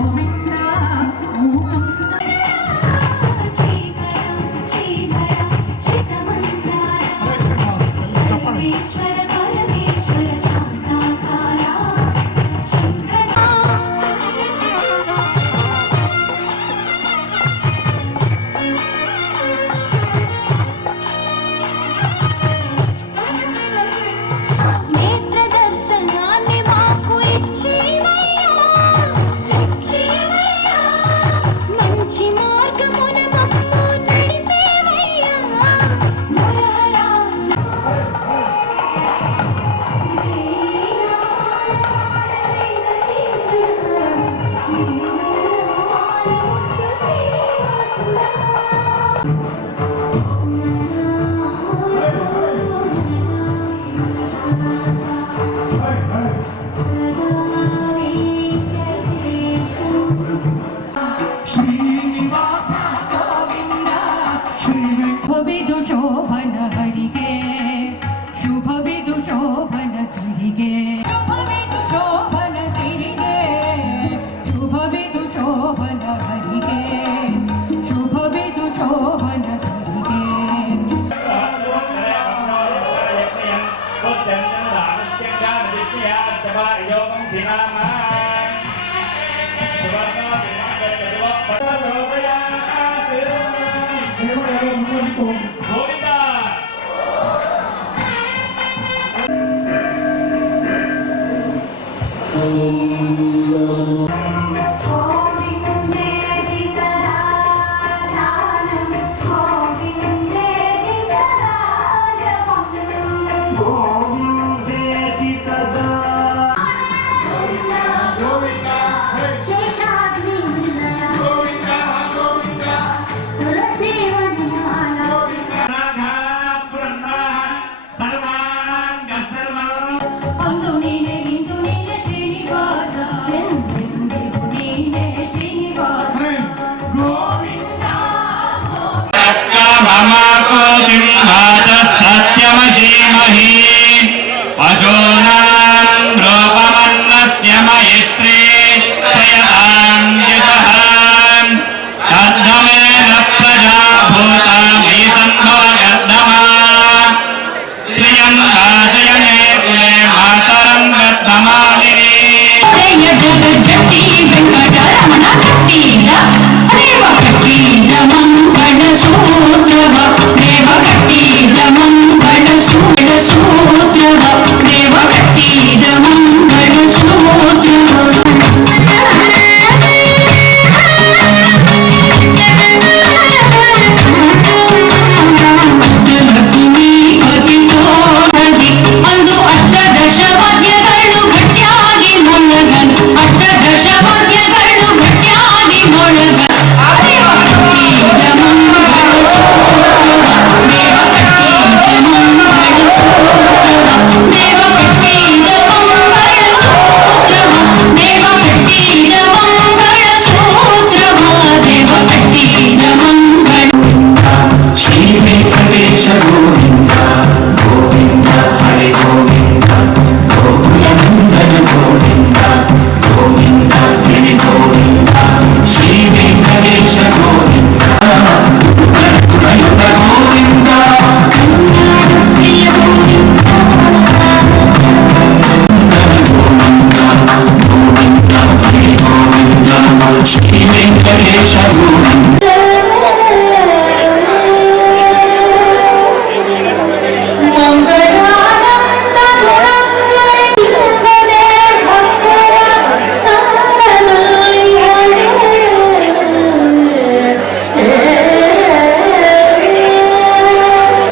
Thank uh you. -huh. Shubh शुभविदुशोभन हरिगे शुभविदुशोभन सुरिगे शुभवि 버린다. Fatima.